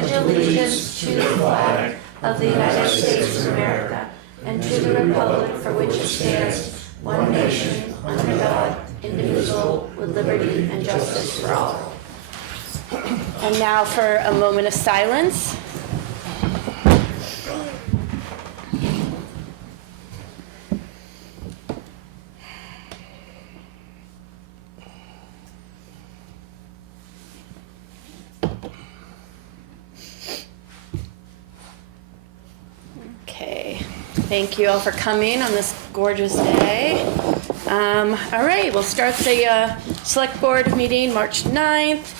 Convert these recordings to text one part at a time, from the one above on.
pledge allegiance to the flag of the United States of America and to the republic for which it stands, one nation, under God, indivisible, with liberty and justice for all. And now for a moment of silence. Okay, thank you all for coming on this gorgeous day. All right, we'll start the select board meeting March 9th.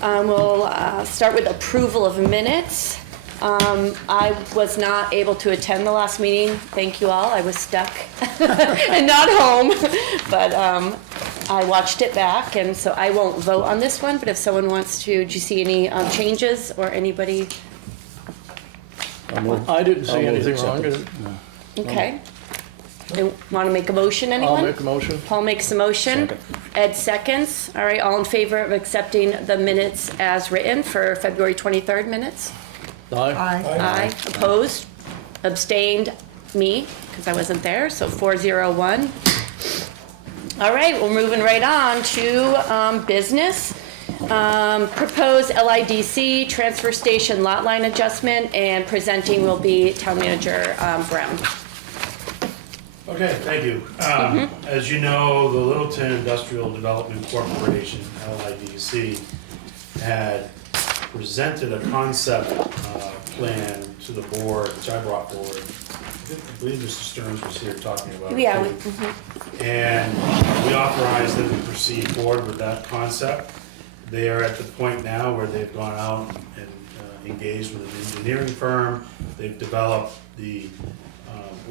We'll start with approval of minutes. I was not able to attend the last meeting. Thank you all. I was stuck and not home, but I watched it back, and so I won't vote on this one, but if someone wants to, do you see any changes or anybody? I didn't see anything wrong. Okay. Want to make a motion, anyone? I'll make a motion. Paul makes a motion. Second. Ed seconds. All right, all in favor of accepting the minutes as written for February 23rd minutes? Aye. Aye. Opposed? Abstained? Me, because I wasn't there, so 401. All right, we're moving right on to business. Proposed LIDC transfer station lot line adjustment, and presenting will be Town Manager Brown. Okay, thank you. As you know, the Littleton Industrial Development Corporation, LIDC, had presented a concept plan to the board, which I brought forward. I believe Mr. Stearns was here talking about it. Yeah. And we authorized them to proceed forward with that concept. They are at the point now where they've gone out and engaged with an engineering firm. They've developed the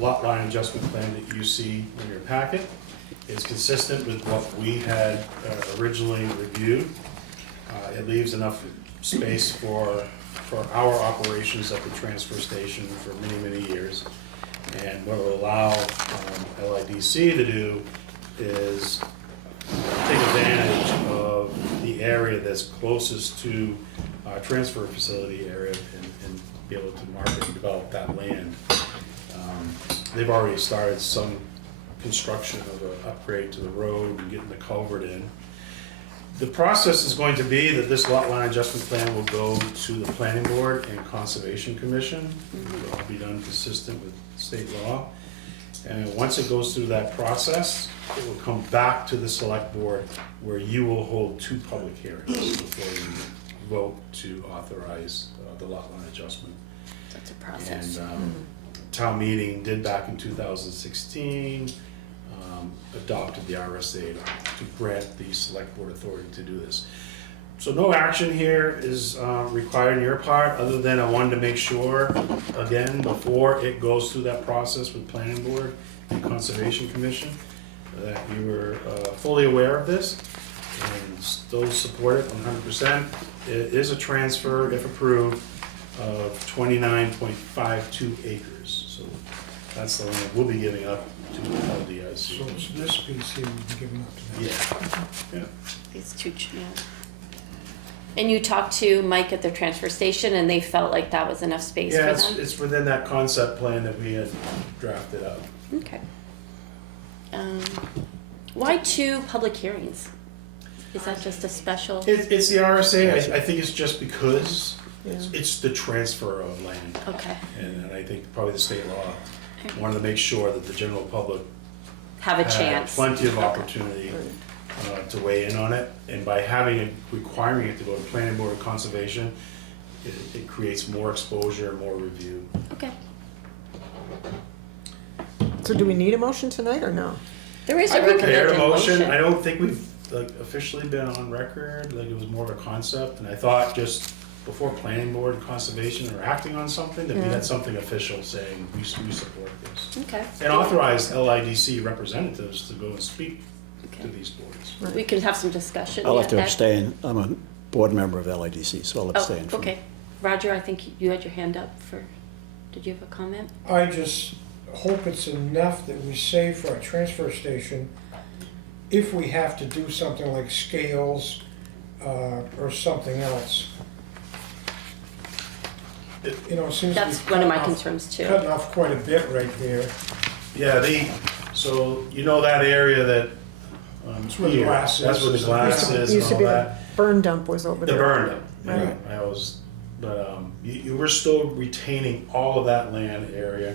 lot line adjustment plan that you see in your packet. It's consistent with what we had originally reviewed. It leaves enough space for our operations at the transfer station for many, many years. And what it will allow LIDC to do is take advantage of the area that's closest to our transfer facility area and be able to market and develop that land. They've already started some construction of an upgrade to the road and getting the culvert in. The process is going to be that this lot line adjustment plan will go to the Planning Board and Conservation Commission. It will all be done consistent with state law. And once it goes through that process, it will come back to the Select Board, where you will hold 2 public hearings before you vote to authorize the lot line adjustment. That's a process. And town meeting did back in 2016, adopted the RSA to grant the select board authority to do this. So no action here is required on your part, other than I wanted to make sure, again, before it goes through that process with planning board and conservation commission, that you were fully aware of this and still support it 100%. It is a transfer, if approved, of 29.52 acres. So that's the land we'll be giving up to LDIC. So it's this piece here we'll be giving up to them. Yeah. These two, yeah. And you talked to Mike at the transfer station, and they felt like that was enough space Yeah, for them? it's within that concept plan that we had drafted up. Okay. Why 2 public hearings? Is that just a special? It's the RSA. I think it's just because it's the transfer of land. Okay. And I think probably the state law wanted to make sure that the general public Have a had chance. plenty of opportunity to weigh in on it. And by having it, requiring it to go to planning board and conservation, it creates more exposure, more review. Okay. So do we need a motion tonight or no? There is I a prepared recommended a motion. motion. I don't think we've officially been on record. Like, it was more of a concept, and I thought just before planning board and conservation are acting on something, that we had something official saying we support this. Okay. And authorized LIDC representatives to go and speak Okay. to these boards. We can have some discussion. I'll have to Ed? abstain. I'm a board member of LIDC, so I'll Oh, abstain. from- okay. Roger, I think you had your hand up for, did you have a comment? I just hope it's enough that we save for a transfer station if we have to do something like scales or something else. You know, it seems to be That's one of my cutting off- concerns too. Cutting off quite a bit right there. Yeah, so you know that area that, That's where the here, glass is. that's where the glass is Used to and be all the that. burn dump was over The there. burn dump, yeah, Right. I always, but, you were still retaining all of that land area.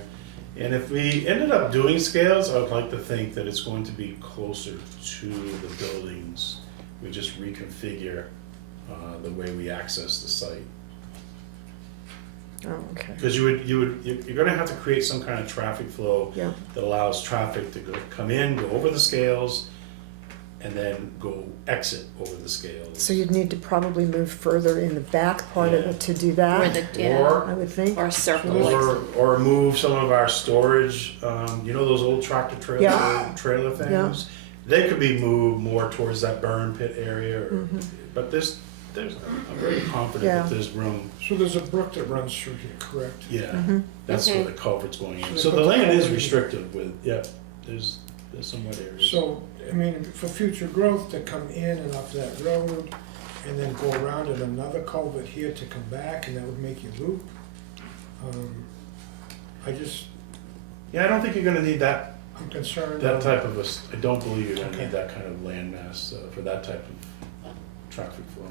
And if we ended up doing scales, I would like to think that it's going to be closer to the buildings. We just reconfigure, the way we access the site. Oh, okay. Because you're gonna have to create some kind of traffic flow Yeah. that allows traffic to come in, go over the scales, and then go exit over the scales. So you'd need to probably move further in the back part of Yeah. it to do Where that, the, yeah, Or, I would think. or a circle. like- or move some of our storage, you know those old tractor trailer, Yeah. trailer things? They could be moved more towards that burn pit area, or, but I'm very confident Yeah. that there's room. So there's a brook that runs through here, correct? Yeah, that's where the culvert's going in. So So they the put the land is culvert in. restricted with, yeah, there's some wet areas. So, I mean, for future growth to come in and up that road and then go around in another culvert here to come back, and that would make you loop. I just, Yeah, I don't think you're gonna need that, I'm concerned. that type of I don't believe you're gonna Okay. need that kind of landmass for that type of traffic flow.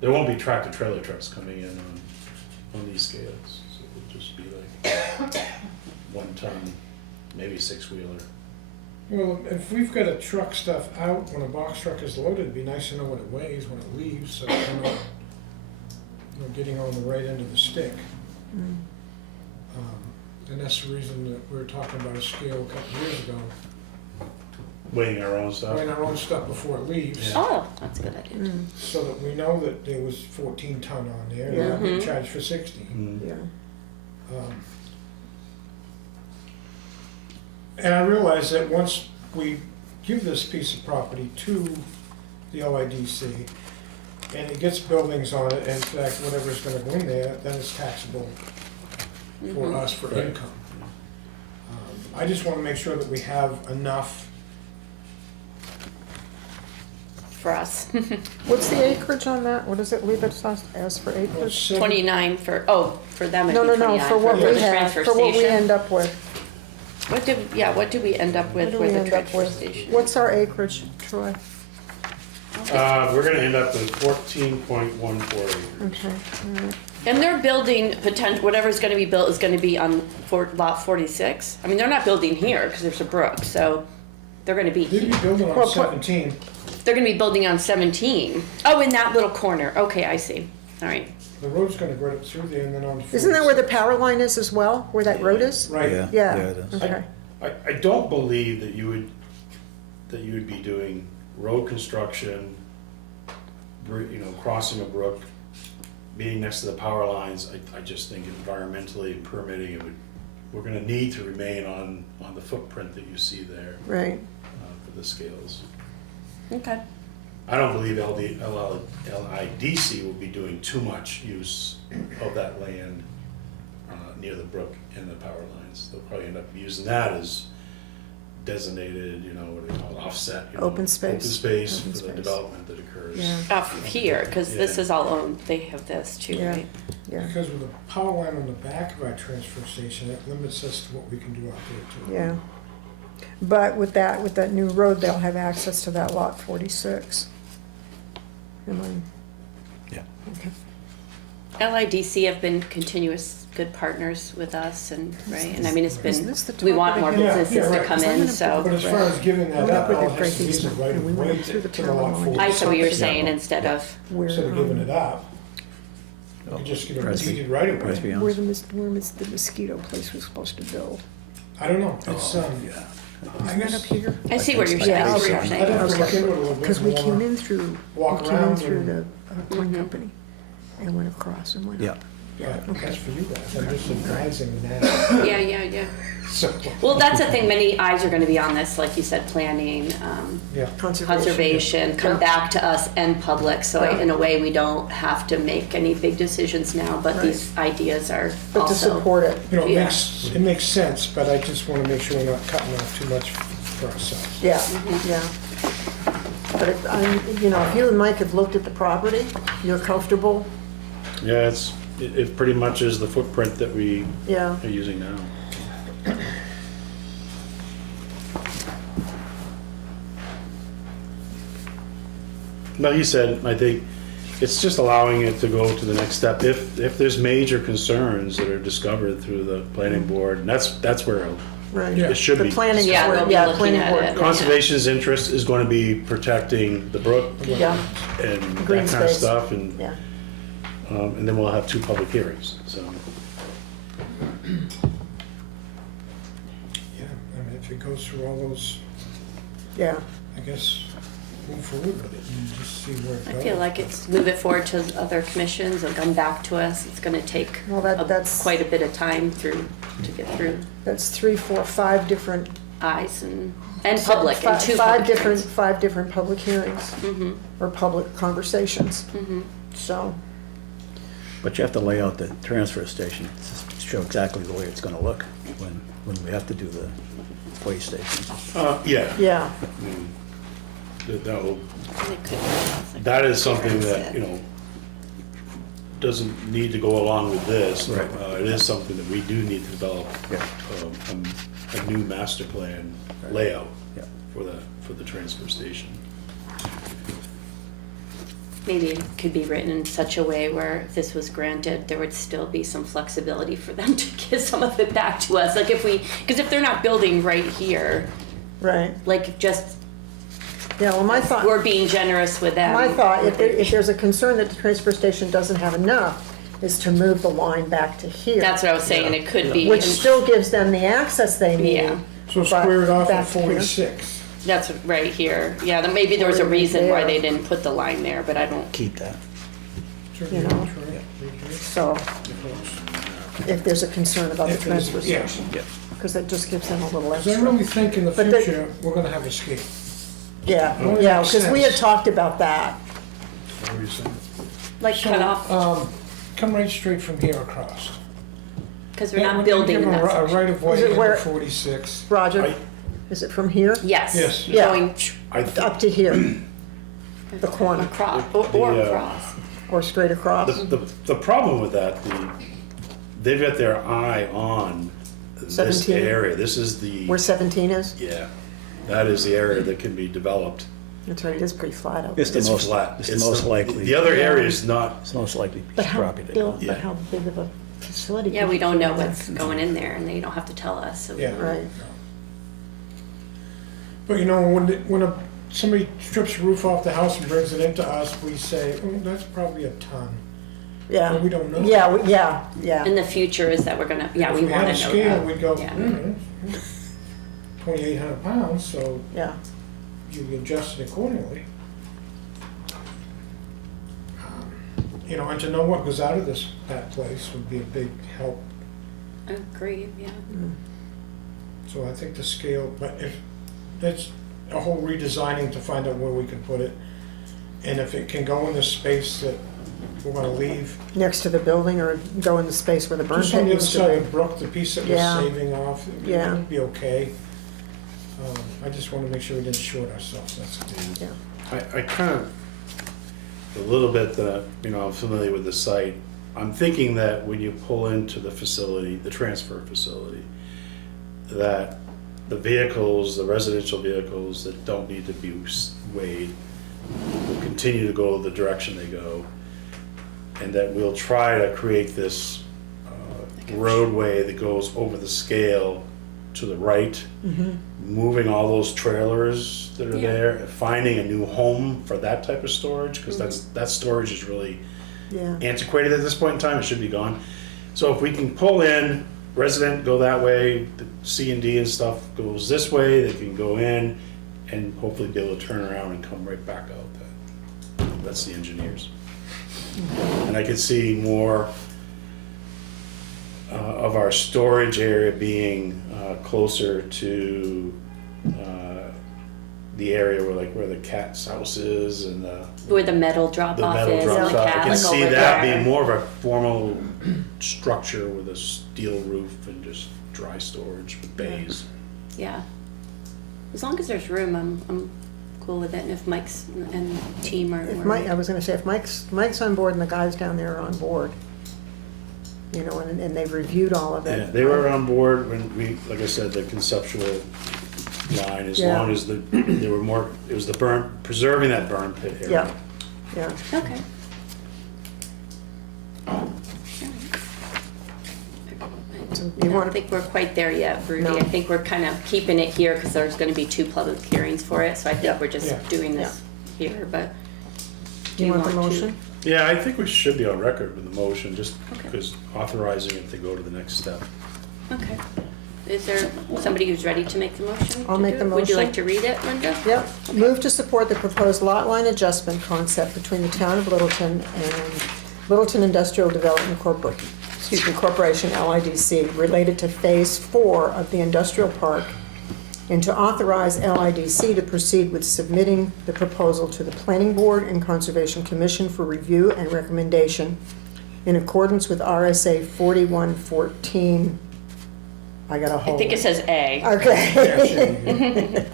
There won't be tractor trailer trucks coming in on these scales, so it'll just be like 1 ton, maybe 6-wheeler. Well, if we've got to truck stuff out when a box truck is loaded, it'd be nice to know what it weighs when it leaves, so we're not, getting on the right end of the stick. And that's the reason that we were talking about a scale a couple years ago, Weighing our own stuff. weighing our own stuff before it leaves. Yeah. Oh, that's a good idea. So that we know that there was 14 ton on there, and we charged for 60. Mm. Yeah. And I realize that once we give this piece of property to the LIDC, and it gets buildings on it, and in fact, whatever's gonna go in there, then it's taxable for us for Right. income. I just wanna make sure that we have enough. For us. What's the acreage on that? What does it leave it as for acreage? 29 for them it'd No, be no, 29. no, for what the we have, transfer for what we station. end up with. What do we end up What with do for we the end up transfer with? station? What's our acreage, Troy? We're gonna end up with 14.14 acres. Okay, all right. And their building potential, whatever's gonna be built is gonna be on lot 46. I mean, they're not building here because there's a brook, so they're gonna be, They'd be building on Well, 17. they're gonna be building on 17. Oh, in that little corner. Okay, I see. All right. The road's gonna go right through there and then on. Isn't that where the power line is as well, where that road is? Right. Yeah, it is. okay. I don't believe that you would be doing road construction, crossing a brook, being next to the power lines. I just think environmentally and permitting, we're gonna need to remain on the footprint that you see there Right. for the scales. Okay. I don't believe LIDC will be doing too much use of that land near the brook and the power lines. They'll probably end up using that as designated, what do they call it, offset. Open space. Open space Open for the space. development that occurs. Yeah. Off here, because this Yeah. is all owned. They have this too, Yeah. right? Yeah, Because with the power line on the back of our transfer station, it limits us to what we can do out there too. yeah. But with that new road, they'll have access to that lot 46. Am I? Yeah. Okay. LIDC have been continuous good partners with us and, right? And I mean, it's Isn't been, this the we top want of more the hill? businesses Yeah, to right. come Is that in, in a so. But as far as giving that up, Where all the it has to be is a Great right Eastern, and we of went way up through the to the town lot line. 46. I see what you're saying Yeah. instead of, Where, Instead of giving it up, Oh, you just give it a Presby- deeded right of Presby way. owns. where the mosquito place was supposed to build. I don't know, it's, Yeah. I Isn't that guess, up here? I see what you're Yeah, saying, I see what okay. you're I'd saying. have to look Okay. into it a little Because bit we came more. in through, Walk we came in around through and- the one company and went across and went Yeah, up. Yeah, that's for you guys, I'm just advising that, Yeah. so, Well, that's the thing, many eyes are gonna be on this, like you said, planning, yeah. conservation, come Yeah. back to us and public, so Yeah. in a way, we don't have to make any big decisions now, but Right. these ideas are But to also. support it. You know, Yeah. it makes sense, but I just wanna make sure we're not cutting off too much for ourselves. Yeah, Mm-hmm. yeah. But if you and Mike have looked at the property, you're comfortable? Yeah, it pretty much is the footprint that we Yeah, are using now. Like you said, I think it's just allowing it to go to the next step. If there's major concerns that are discovered through the planning board, and that's where right. Yeah. it should The be. planning Yeah, board, they'll be yeah, looking planning at board. it. Conservation's interest is going to be protecting the brook Yeah, and Green that kind of space. stuff, and yeah. and then we'll have 2 public hearings, so. Yeah, I mean, if it goes through all those, Yeah, I guess, move forward with it and just see where it I goes. feel like it's move it forward to other commissions, it'll come back to us, it's gonna take Well, that's- quite a bit of time to get through that's 3, 4, 5 different. eyes and public, and 2 Five public different, hearings. 5 different public hearings, Mm-hmm, or public conversations, mm-hmm. so, But you have to lay out the transfer station, to show exactly the way it's gonna look when we have to do the way station. Yeah, yeah, that is something that, doesn't need to go along with this. Right. It is something that we do need to develop, Yeah. a new master plan layout Yeah. for the transfer station. Maybe it could be written in such a way where if this was granted, there would still be some flexibility for them to give some of it back to us. Like because if they're not building right here, right. like just, Yeah, well, my thought. we're being generous with them. My thought, if there's a concern that the transfer station doesn't have enough, is to move the line back to here. That's what I was saying, it could be. Which still gives them the access they need. Yeah. So but square it off back at here. 46. That's right here. Yeah, then maybe there was a reason why There. they didn't put the line there, but I don't. Keep that. Sure, You know. that's right. So, if there's a concern about the If there's- transfer yeah. station, because it just gives them a little Because I extra. really think in the But the- future, we're gonna have escape. Yeah, Well, it yeah, makes because we had sense. talked about that. What were you saying? Like So, cut off, Come right straight from here across. because we're Yeah, not when you building give in a that ri- section. A right of Is way it into where- 46. Roger, I- is it from here? Yes. Yes. Yeah. Going Up to here, the corner, across, or The, across. or straight across? The problem with that, they've got their eye on this 17? area. This is Where the, 17 is? yeah, that is the area that can be developed. That's right, it is pretty flat out It's there. the It's most, flat. it's the most likely, The other area is not, it's the most likely But piece of how, property. Bill, Yeah. but how big of a facility? Yeah, could we you don't put know in there? what's going in there, and they don't have to tell us, so. Yeah. Right, But when somebody strips the roof off the house and brings it into us, we say, oh, that's probably a ton. yeah. But we don't know. Yeah, yeah, yeah, In the future is that we're gonna, yeah, If we wanna know had a scale, that. we'd go, Yeah. 2,800 pounds, so yeah. you adjust it accordingly. And to know what goes out of that place would be a big help. Agreed, yeah. So I think the scale, but if, that's a whole redesigning to find out where we can put it. And if it can go in the space that we're gonna leave, Next to the building or go in the space where the burn just on pit the other used side to of the brook, the piece that we're Yeah. saving off, it Yeah. would be okay. I just wanna make sure we didn't short ourselves, that's the be. Yeah, I kind of, a little bit, I'm familiar with the site. I'm thinking that when you pull into the facility, the transfer facility, that the vehicles, the residential vehicles that don't need to be weighed will continue to go the direction they go. And that we'll try to create this roadway that goes over the scale to the right, moving all those trailers that are Yeah. there, and finding a new home for that type of storage, because that storage is really yeah, antiquated at this point in time, it should be gone. So if we can pull in, resident go that way, the C and D and stuff goes this way, they can go in and hopefully be able to turn around and come right back out. That's the engineers. And I could see more of our storage area being closer to the area where the cat's house is and Where the metal drop the off metal is, drops and the off. I cat, can like see over that there. being more of a formal structure with a steel roof and just dry storage with bays. Yeah. As long as there's room, I'm cool with it, and if Mike's and team are. if Mike, I was gonna say, if Mike's on board and the guys down there are on board, you know, and they've reviewed all of Yeah, it. they were on board when we, like I said, the conceptual line, as Yeah. long as they were more, it was the burn, preserving that burn pit area. Yeah, yeah. Okay. So I you don't want to, think we're quite there yet, Rudy. No. I think we're kind of keeping it here because there's going to be 2 public hearings for it. So I think we're just Yeah. doing this here, but do you want the to- motion? Yeah, I think we should be on record with the motion, just Okay. because authorizing it to go to the next step. Okay. Is there somebody who's ready to make the motion? I'll to make do the it? Would you motion. like to read it, Linda? Yep. Move to support the proposed lot line adjustment concept between the town of Littleton and Littleton Industrial Development Corporation, LIDC, related to Phase 4 of the industrial park, and to authorize LIDC to proceed with submitting the proposal to the Planning Board and Conservation Commission for review and recommendation in accordance with RSA 4114. I got a I whole. think it says A. Okay.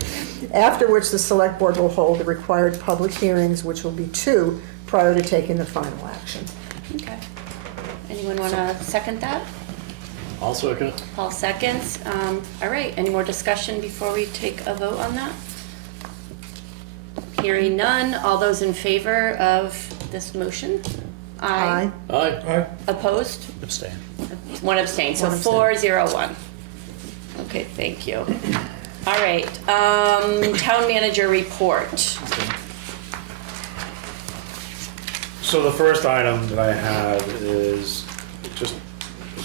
After which the select board will hold the required public hearings, which will be 2, prior to taking the final action. Okay. Anyone want to second that? I'll second it. Paul seconds. All right, any more discussion before we take a vote on that? Hearing none, all those in favor of this motion? Aye. Aye. Opposed? Abstain. 1 abstain, so One abstain. 4-0-1. Okay, thank you. All right, town manager report. So the first item that I have is just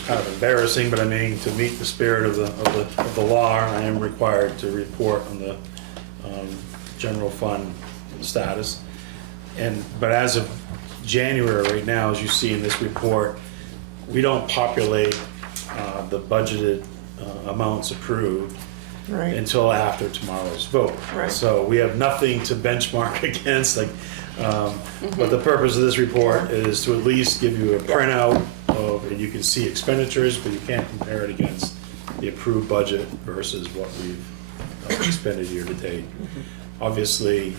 kind of embarrassing, but I mean, to meet the spirit of the law, I am required to report on the general fund status. But as of January right now, as you see in this report, we don't populate the budgeted amounts approved Right. until after tomorrow's vote. Right. So we have nothing to benchmark against, like, but the purpose of this report is to at least give you a printout of, and you can see expenditures, but you can't compare it against the approved budget versus what we've expended year to date. Obviously,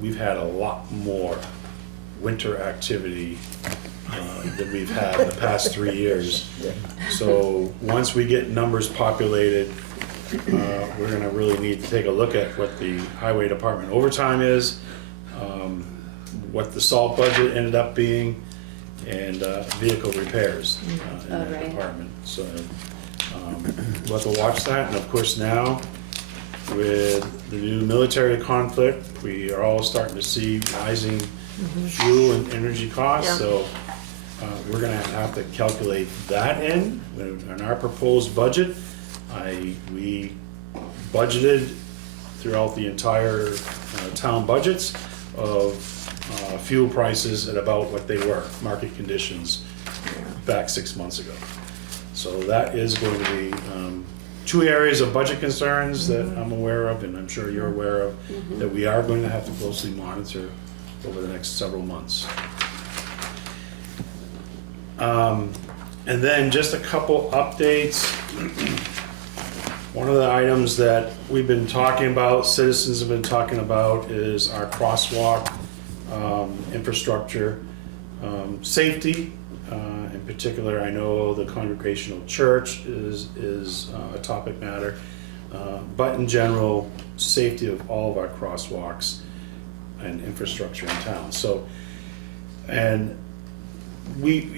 we've had a lot more winter activity than we've had in the past 3 years. So once we get numbers populated, we're gonna really need to take a look at what the highway department overtime is, what the salt budget ended up being, and vehicle repairs in that right. department. So we'll have to watch that, and of course now, with the new military conflict, we are all starting to see rising fuel and energy costs, Yeah. so we're gonna have to calculate that in our proposed budget. We budgeted throughout the entire town budgets of fuel prices at about what they were, market conditions, back 6 months ago. So that is going to be 2 areas of budget concerns that I'm aware of, and I'm sure you're aware of, that we are going to have to closely monitor over the next several months. And then just a couple updates. One of the items that we've been talking about, citizens have been talking about, is our crosswalk infrastructure. Safety, in particular, I know the Congregational Church is a topic matter, but in general, safety of all of our crosswalks and infrastructure in town. So, and we,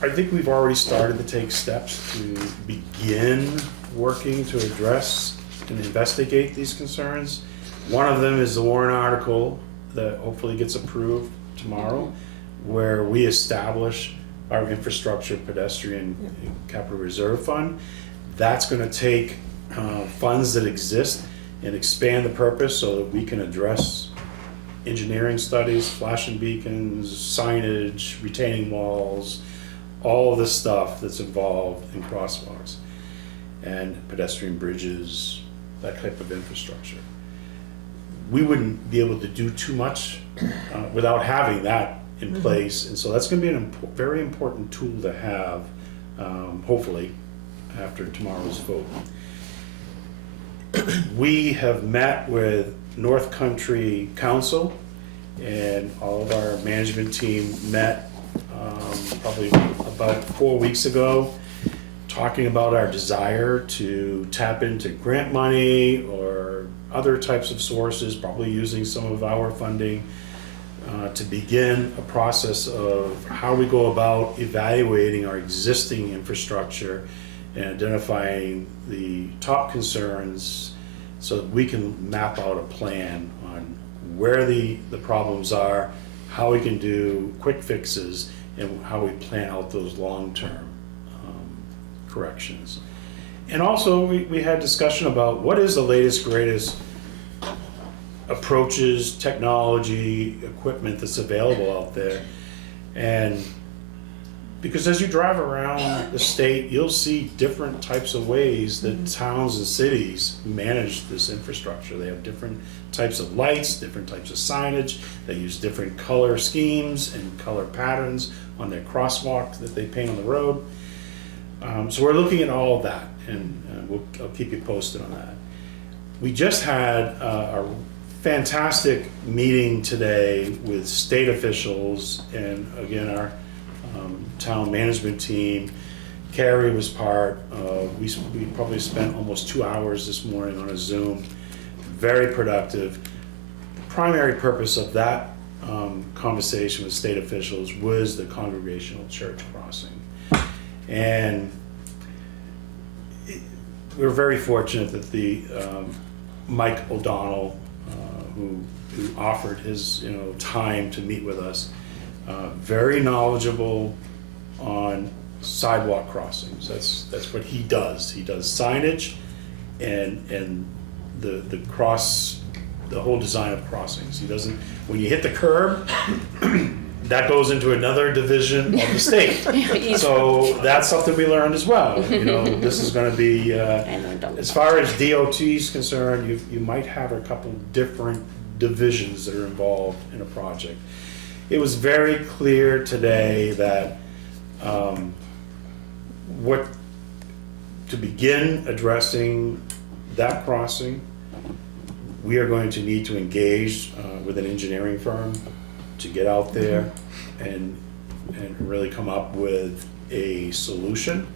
I think we've already started to take steps to begin working to address and investigate these concerns. One of them is the warrant article that hopefully gets approved tomorrow, where we establish our infrastructure pedestrian capital reserve fund. That's gonna take funds that exist and expand the purpose so that we can address engineering studies, flashing beacons, signage, retaining walls, all of the stuff that's involved in crosswalks and pedestrian bridges, that type of infrastructure. We wouldn't be able to do too much without having that in place, and so that's gonna be a very important tool to have, hopefully, after tomorrow's vote. We have met with North Country Council, and all of our management team met probably about 4 weeks ago, talking about our desire to tap into grant money or other types of sources, probably using some of our funding to begin a process of how we go about evaluating our existing infrastructure and identifying the top concerns so that we can map out a plan on where the problems are, how we can do quick fixes, and how we plan out those long-term corrections. And also, we had discussion about what is the latest, greatest approaches, technology, equipment that's available out there. And because as you drive around the state, you'll see different types of ways that towns and cities manage this infrastructure. They have different types of lights, different types of signage. They use different color schemes and color patterns on their crosswalks that they paint on the road. So we're looking at all of that, and I'll keep you posted on that. We just had a fantastic meeting today with state officials and again our town management team. Carrie was part of, we probably spent almost 2 hours this morning on a Zoom, very productive. The primary purpose of that conversation with state officials was the Congregational Church crossing. And we're very fortunate that the Mike O'Donnell, who offered his time to meet with us, very knowledgeable on sidewalk crossings. That's what he does. He does signage and the whole design of crossings. He doesn't, when you hit the curb, that goes into another division of the state. So that's something we learned as well. This is going to be, as far as DOT is concerned, you might have a couple different divisions that are involved in a project. It was very clear today that to begin addressing that crossing, we are going to need to engage with an engineering firm to get out there and really come up with a solution.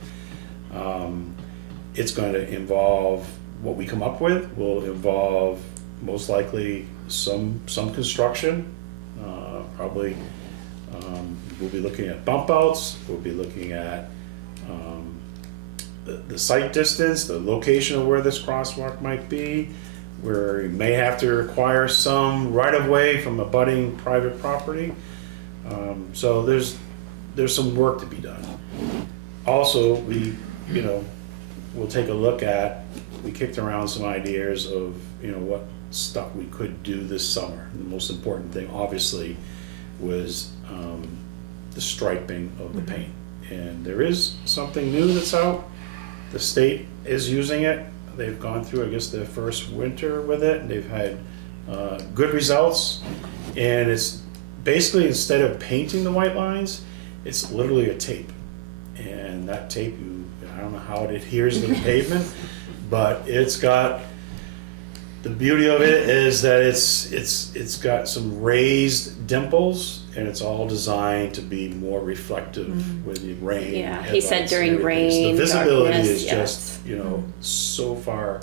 It's going to involve, what we come up with will involve most likely some construction. Probably we'll be looking at bump outs, we'll be looking at the site distance, the location of where this crosswalk might be, where you may have to require some right-of-way from abutting private property. So there's some work to be done. Also, we'll take a look at, we kicked around some ideas of what stuff we could do this summer. The most important thing, obviously, was the striping of the paint. And there is something new that's out. The state is using it. They've gone through, I guess, their first winter with it, and they've had good results. And it's basically, instead of painting the white lines, it's literally a tape. And that tape, I don't know how it adheres to the pavement, but it's got, the beauty of it is that it's got some raised dimples, and it's all designed to be more reflective with the rain. Yeah, he said during The rain, visibility darkness, is yes. just, so far,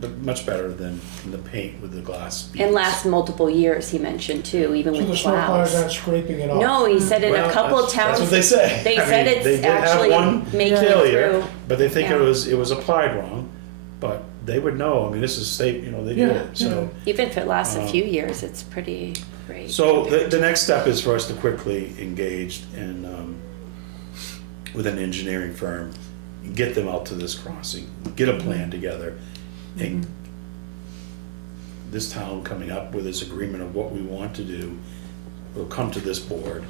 but much better than the paint with the glass beads. And lasts multiple years, he mentioned too, even So with the snowplows clouds. aren't scraping it off? No, he said in a couple of towns. That's what they say. They I said mean, it's they did have actually one making it failure, through. but they think Yeah. it was applied wrong. But they would know. I mean, this is state. They did it. So. Even if it lasts a few years, it's pretty great. So the next step is for us to quickly engage with an engineering firm, get them out to this crossing, get a plan together, and this town coming up with this agreement of what we want to do, we'll come to this board,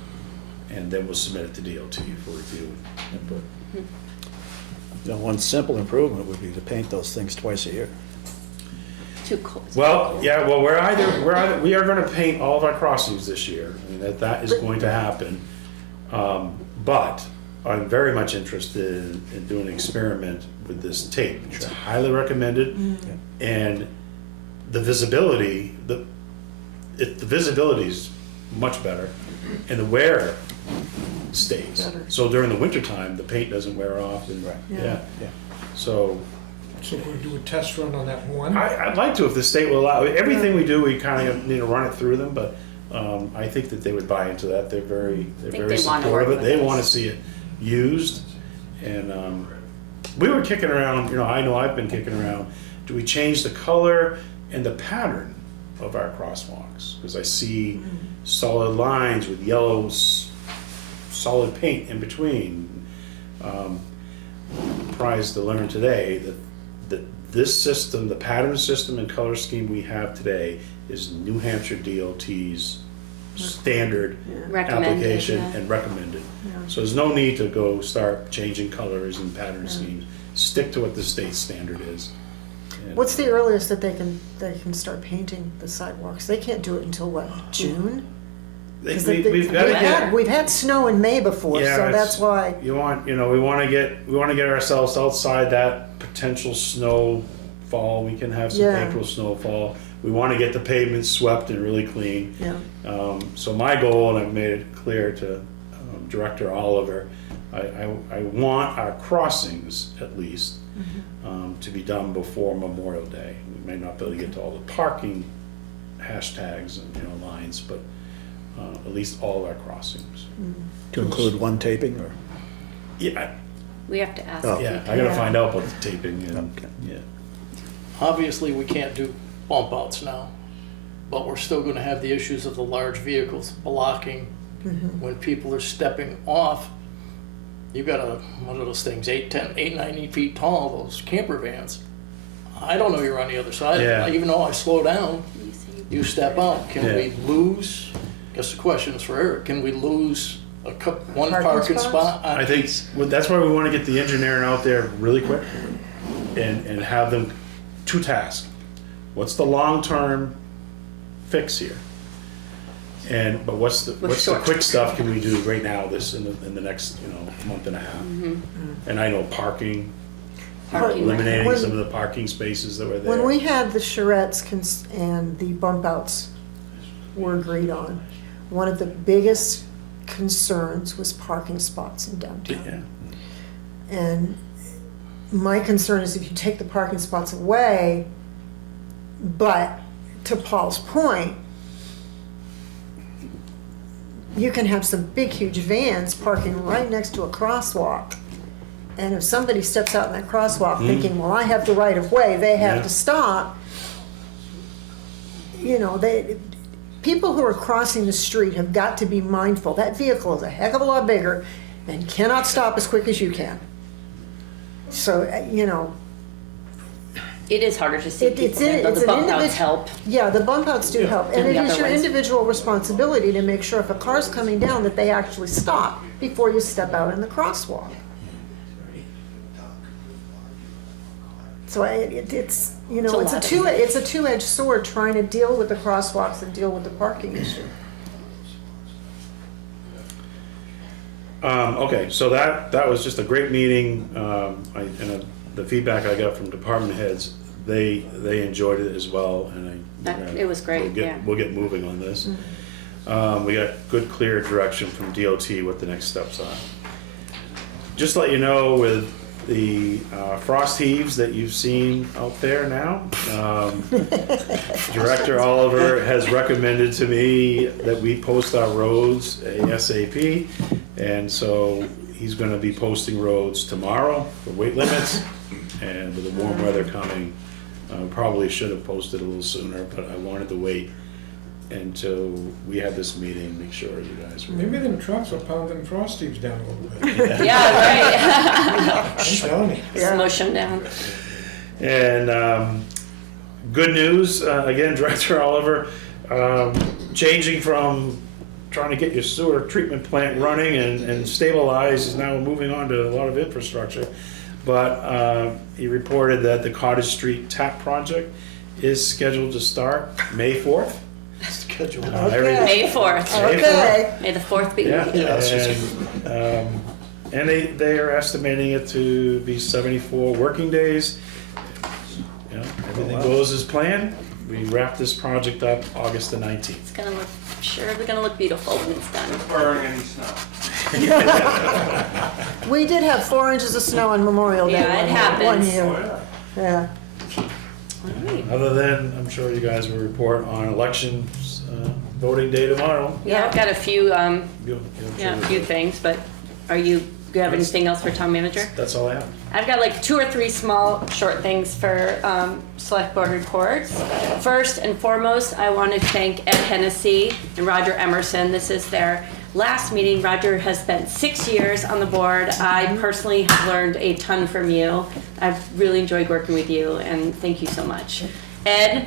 and then we'll submit it to DOT for review. One simple improvement would be to paint those things twice a year. Too cold. Well, yeah, well, we are gonna paint all of our crossings this year. I mean, that is going to happen. But I'm very much interested in doing an experiment with this tape. It's highly recommended, and the visibility, the visibility is much better, and the wear stays. Better. So during the wintertime, the paint doesn't wear off and, Yeah. yeah. Yeah. So So we do a test run on that one? I'd like to, if the state will allow, everything we do, we kind of need to run it through them, but I think that they would buy into that. They're very think very they wanna supportive work of it. They with want to us. see it used. And we were kicking around, I know I've been kicking around, do we change the color and the pattern of our crosswalks? Because I see solid lines with yellow solid paint in between. Surprised to learn today that this system, the pattern system and color scheme we have today is New Hampshire DOT's standard Recommended, application yeah. and recommended. Yeah. So there's no need to go start changing colors and pattern schemes. Stick to what the state standard is. And What's the earliest that they can start painting the sidewalks? They can't do it until what, June? 'Cause we've got to get. we've had snow in May before, Yeah, so it's- that's why. We want to get ourselves outside that potential snowfall. We can have some Yeah. April snowfall. We want to get the pavements swept and really clean. Yeah. So my goal, and I've made it clear to Director Oliver, I want our crossings at least to be done before Memorial Day. We may not be able to get to all the parking hashtags and lines, but at least all of our crossings. To include one taping or? Yeah, We have to ask. Oh. if yeah. we I gotta can. find out about the taping and Okay. yeah. Obviously, we can't do bump outs now, but we're still gonna have the issues of the large vehicles blocking when people are stepping off. You've got one of those things, 9 feet tall, those camper vans. I don't know you're on the other side of Yeah. it. Even though I slow down, You see. you step out. Can Yeah. we lose, guess the question is for Eric, can we lose one Parking parking spots? spot? I think that's why we want to get the engineering out there really quick and have them to task. What's the long-term fix here? But what's the short. quick stuff can we do right now, in the next, month and a half? And I know parking, Parking. eliminating When- some of the parking spaces that were there. When we had the charrettes and the bump outs were agreed on, one of the biggest concerns was parking spots in downtown. Yeah. And my concern is if you take the parking spots away, but to Paul's point, you can have some big, huge vans parking right next to a crosswalk. And if somebody steps out in that crosswalk thinking, well, I have the right of way, they have Yeah. to stop. People who are crossing the street have got to be mindful. That vehicle is a heck of a lot bigger and cannot stop as quick as you can. So, It is harder to see It's people, in- though it's the an bump outs individ- help. yeah, the bump outs do Yeah. help. And And it the is other your ones. individual responsibility to make sure if a car's coming down that they actually stop before you step out in the crosswalk. So it's a it's lot of it's a two-edged sword trying to deal with the crosswalks and deal with the parking issue. Okay, so that was just a great meeting. The feedback I got from department heads, they enjoyed it as well, and It was great, yeah. We'll get moving on this. We got good, clear direction from DOT what the next steps are. Just to let you know, with the frost heaves that you've seen out there now, Director Oliver has recommended to me that we post our roads ASAP, and so he's going to be posting roads tomorrow for weight limits, and with the warm weather coming, probably should have posted a little sooner, but I wanted to wait until we had this meeting, make sure you guys were. Maybe them trucks will pound them frost heaves down a little bit. Yeah, right. I'm telling you. Smush them down. And good news, again, Director Oliver, changing from trying to get your sewer treatment plant running and stabilized is now moving on to a lot of infrastructure. But he reported that the Cottage Street tap project is scheduled to start May 4th. Schedule. Okay. May 4th. Okay. May the 4th be Yeah, with you. that's just- and they are estimating it to be 74 working days. Everything goes as planned. We wrap this project up August the 19th. It's gonna look, sure, it's gonna look beautiful when it's done. Burning any snow. We did have 4 inches of snow on Memorial Day. Yeah, it one happens. year. Yeah. Other than, I'm sure you guys will report on election voting day tomorrow. Yeah, I've got a few, You'll- yeah, a few things, but do you have anything else for town manager? That's all I have. I've got like 2 or 3 small, short things for select board reports. First and foremost, I want to thank Ed Hennessy and Roger Emerson. This is their last meeting. Roger has spent 6 years on the board. I personally have learned a ton from you. I've really enjoyed working with you, and thank you so much. Ed,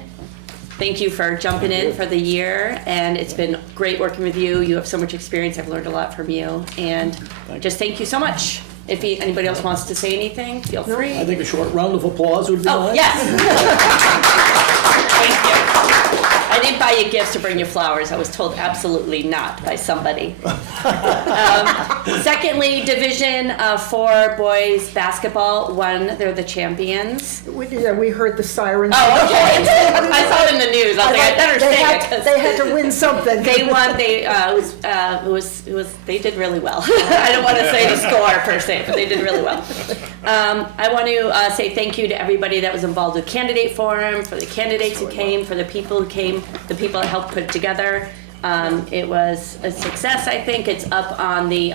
thank you for jumping in for the year, and it's been great working with you. You have so much experience. I've learned a lot from you, and just thank you so much. If anybody else wants to say anything, feel free. I think a short round of applause would be Oh, nice. yes. Thank you. I didn't buy you gifts to bring you flowers. I was told absolutely not by somebody. Secondly, Division 4 boys basketball won. They're the champions. We heard the sirens. Oh, okay. I saw it in the news. I was like, I better say it 'cause They had to win something. they won. They they did really well. I don't want to say the score per se, but they did really well. I want to say thank you to everybody that was involved with Candidate Forum, for the candidates who came, for the people who came, the people that helped put it together. It was a success, I think. It's up on the,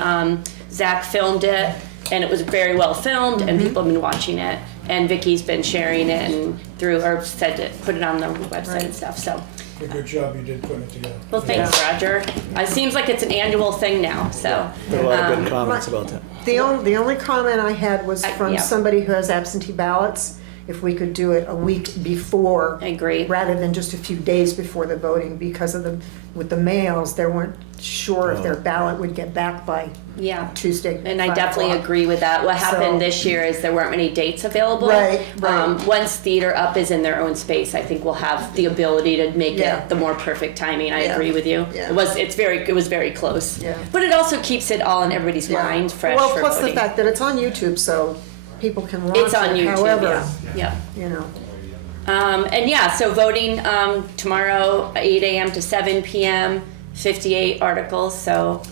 Zach filmed it, and it was very well filmed, and people have been watching it. And Vicky's been sharing it and put it on the website and stuff, so. A good job you did putting it together. Well, thanks, Roger. It seems like it's an annual thing now, so. There are a lot of good comments about that. The only comment I had was from yeah. somebody who has absentee ballots, if we could do it a week before. I agree. Rather than just a few days before the voting, because of with the mails, they weren't sure if their ballot would get back by Yeah. Tuesday. And I 5 definitely o'clock. agree with that. What happened So- this year is there weren't many dates available. Right. Once Theater Up is in their own space, I think we'll have the ability to make Yeah. it the more perfect timing. I Yeah. agree with you. Yeah. It was very close. Yeah. But it also keeps it all in everybody's Yeah. mind, fresh Well, for plus voting. the fact that it's on YouTube, so people can watch it. It's on YouTube, However, yeah. you know, And yeah, so voting tomorrow, 8 a.m. to 7 p.m., 58 articles, so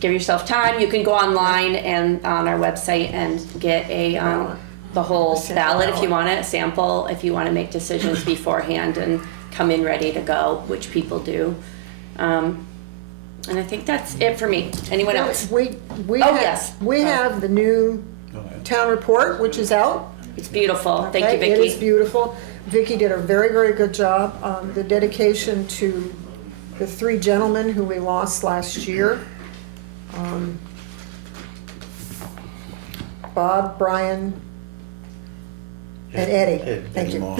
give yourself time. You can go online and on our website and get the whole sample ballot if you ballot. want it, a sample if you want to make decisions beforehand and come in ready to go, which people do. And I think that's it for me. Anyone else? we Oh, yes. have the new town report, which is out. It's beautiful. Thank you, Okay, It is Vicki. beautiful. Vicki did a very, very good job. The dedication to the 3 gentlemen who we lost last year. Bob, Brian, and Eddie. Ed Thank you. Moore.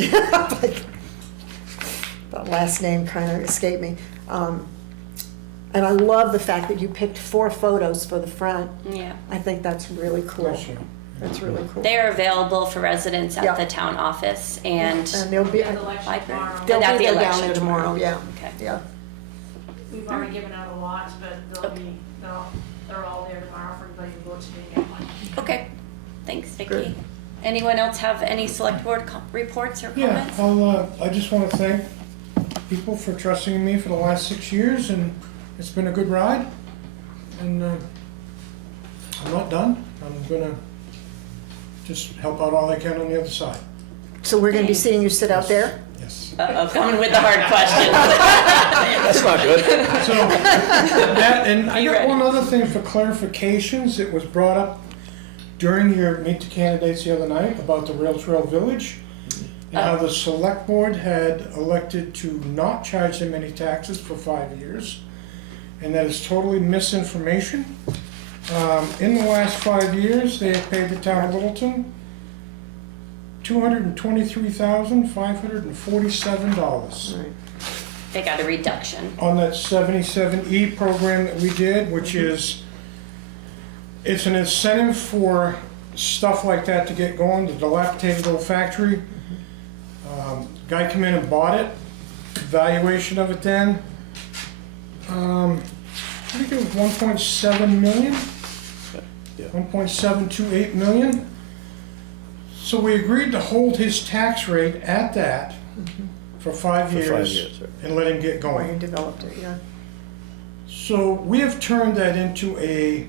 That last name kind of escaped me. And I love the fact that you picked 4 photos for the front. Yeah. I think that's really cool. Bless you. That's really cool. They are available for residents at Yeah. the town office and And they'll be, We have the election library. tomorrow. they'll At be the there down election there tomorrow, yeah, Okay. yeah. We've already given out a lot, but they're all there tomorrow for everybody to go to and get one. Okay, thanks, Vicki. Good. Anyone else have any select board reports or Yeah, comments? I just want to thank people for trusting in me for the last 6 years, and it's been a good ride. And I'm not done. I'm gonna just help out all I can on the other side. So we're gonna be seeing you sit out there? Yes. Uh-oh, coming with the hard question. That's not good. So, that, and I You got ready? one other thing for clarifications. It was brought up during your Meet the Candidates the other night about the Rail Trail Village, and how the select board had elected to not charge them any taxes for 5 years, and that is totally misinformation. In the last 5 years, they have paid the town of Littleton $223,547 They got a reduction. on that 77E program that we did, which is, it's an incentive for stuff like that to get going, the dilapidated old factory. Guy come in and bought it, valuation of it then, I think it was 1.7 million, Yeah. 1.728 million. So we agreed to hold his tax rate at that for 5 For 5 years years, right. and let him get When you going. developed it, yeah. So we have turned that into a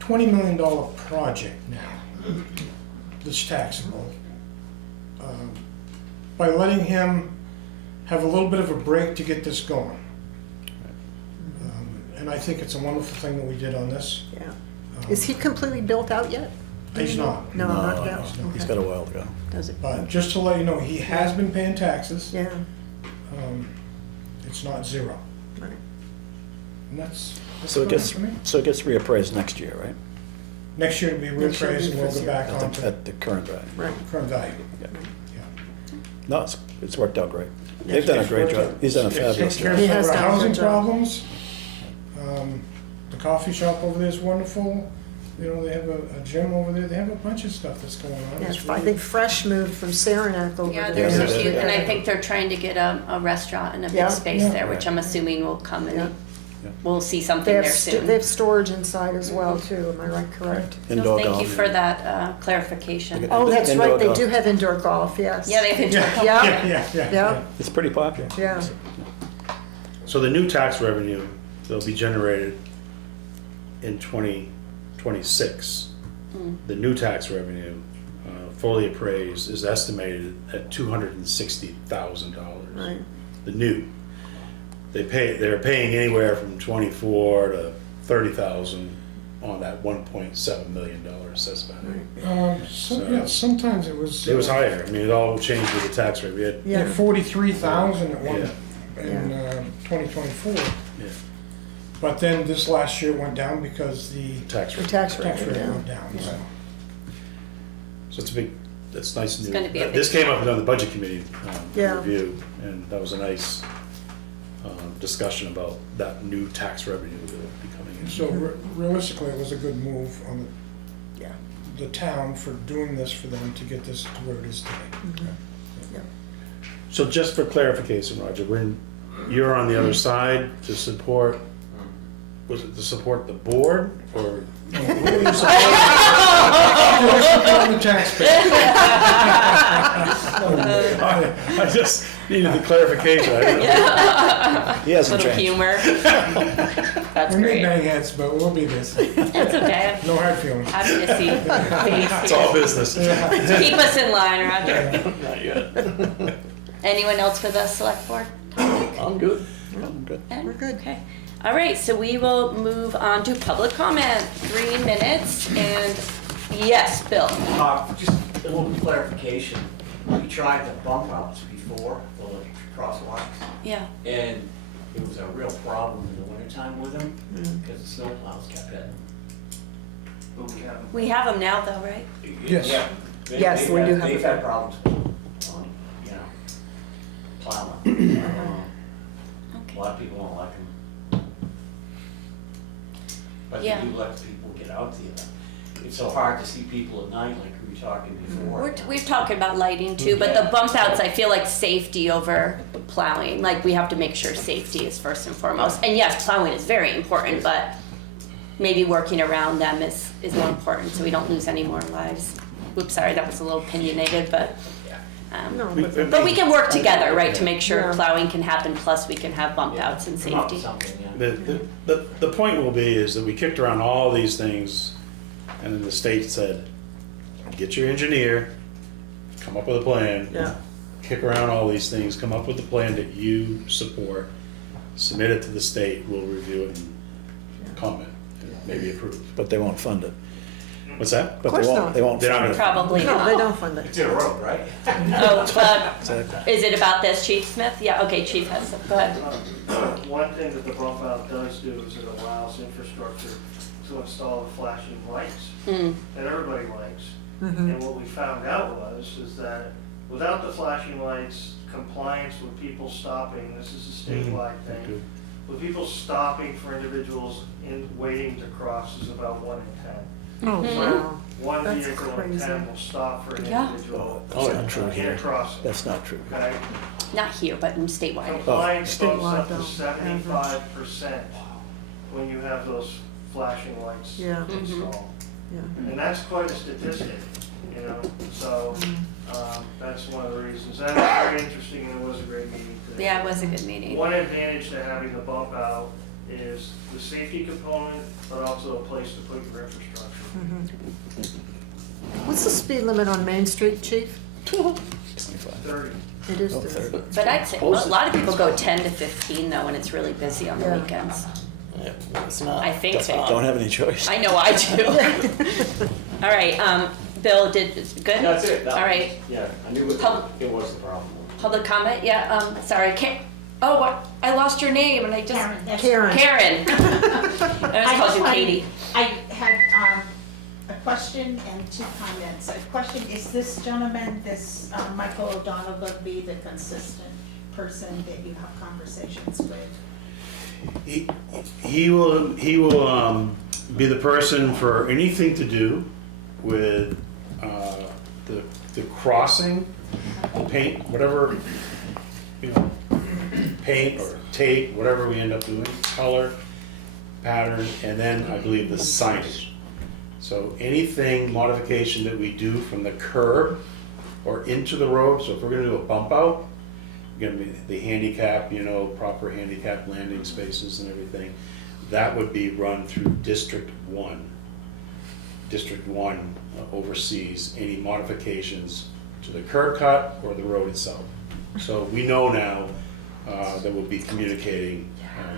$20 million project now, that's taxable. By letting him have a little bit of a break to get this going. And I think it's a wonderful thing that we did on this. Yeah. Is he completely built out yet? He's not. No, not yet. He's Okay. got a while to go. Does it? But just to let you know, he has been paying taxes. Yeah, It's not zero. right. And that's So it good gets, for me. so it gets reappraised next year, right? Next year it'll be Next year it'll reappraised be and we'll for go back At onto the, at the current value. Right. current value. Yeah. Yeah. No, it's worked out great. They've done a great job. He's done a fabulous Takes care job. of He some has of our done a good housing job. problems. The coffee shop over there is wonderful. You know, they have a gym over there. They have a bunch of stuff that's going on. Yeah, It's I really- think Fresh moved from Saranac over Yeah, to there's Yeah, a they few, did. and I think they're trying to get a restaurant and a Yeah. big space Yeah. there, which I'm assuming will come Yeah. and Yeah. we'll see They something have, there they soon. have storage inside as well too, am I right, correct? So Indoor thank golf. you for that clarification. Okay. Oh, that's Indoor right, they golf. do have indoor golf, yes. Yeah, they have indoor golf. Yeah, Yeah. It's pretty popular. yeah. So the new tax revenue that'll be generated in 2026, the new tax revenue, fully appraised, is estimated at $260,000. Right. The new. They're paying anywhere from 24 to 30,000 on that $1.7 million assessment. Sometimes it was. It was higher. I mean, it all changed with the tax rate. We had, Yeah, 43,000 at one, Yeah. in 2024. yeah, But then this last year went down because the tax the rate. tax rate, tax rate yeah. went down, so. So it's a big, that's nice news. gonna be a big- This came up on the budget committee Yeah. review, and that was a nice discussion about that new tax revenue that will be coming in. So realistically, it was a good move on Yeah. the town for doing this for them to get this to where it is today. So just for clarification, Roger, when you're on the other side to support, was it to support the board or? who were you supporting? On the taxpayer. I just needed the clarification. I didn't know. He hasn't Little changed. humor. That's We may great. bang heads, but we'll be this. That's okay. No hard feelings. Happy to see face It's all here. business. Keep us in line, Roger. Not yet. Anyone else for the select board? I'm good. I'm good. We're good. Okay. All right, so we will move on to public comment, 3 minutes, and yes, Bill. Just a little clarification. We tried the bump outs before, the crosswalks, Yeah. and it was a real problem in the wintertime with them because the snowplows kept hitting them. But we haven't. We have them now, though, right? Yes. Yeah, Yes, they've we had- do have They've it. had problems, plowing. A lot of people don't like them. But they Yeah. do let people get out there. It's so hard to see people at night, like we were talking before. We've talked about lighting too, but the bump outs, I feel like safety over plowing. Like, we have to make sure safety is first and foremost. And yes, plowing is very important, but maybe working around them is more important so we don't lose any more lives. Oops, sorry, that was a little opinionated, but, No, but we can work together, right, to make sure Yeah. plowing can happen, plus we can have bump Yeah, outs and come up safety. with something, yeah. The point will be is that we kicked around all these things, and then the state said, get your engineer, come up with a plan. Yeah. Kick around all these things, come up with a plan that you support, submit it to the state, we'll review it and comment, and maybe approve. But they won't fund it. What's that? But course they not. won't, they won't They're not fund it. Probably no, they not. don't fund it. It's in a road, right? Oh, Exactly. is it about this, Chief Smith? Yeah, okay, Chief has some, go ahead. One thing that the bump out does do is it allows infrastructure to install the flashing lights Mm. that everybody likes. And what we found out is that without the flashing lights, compliance with people stopping, this is a statewide thing, with people stopping for individuals in waiting to cross is about 1 in 10. Oh, wow. One That's vehicle in crazy. 10 will stop for an Yeah. individual That's not true in a here. crossing, That's not true. okay? Not here, but statewide. Compliance goes Statewide up to though, 75% when you have those flashing lights Yeah. installed. Yeah. And that's quite a statistic, you know, so, that's one of the reasons. And it's very interesting, and it was a great meeting today. Yeah, it was a good meeting. One advantage to having the bump out is the safety component, but also a place to put your infrastructure. What's the speed limit on Main Street, Chief? 30. It is Oh, 30. But I'd say, well, a lot of people go 10 to 15 though, when it's really busy on the Yeah. weekends. Yeah, it's not. I think That's so. not- Don't have any choice. I know I do. All right, Bill, good? That's it. That All was- right, Yeah, I knew it, Pub- it was the problem. public comment, yeah, sorry, can't, oh, what, I lost your name and I just. Karen, that's- Karen. Karen. I I was called you wanted- Katie. I had a question and two comments. A question, is this gentleman, this Michael O'Donnell, would be the consistent person that you have conversations with? He will be the person for anything to do with the crossing, paint, whatever, you know, paint or tape, whatever we end up doing, color, pattern, and then I believe the signage. So anything modification that we do from the curb or into the road, so if we're gonna do a bump out, gonna be the handicap, you know, proper handicap landing spaces and everything, that would be run through District 1. District 1 oversees any modifications to the curb cut or the road itself. So we know now that we'll be communicating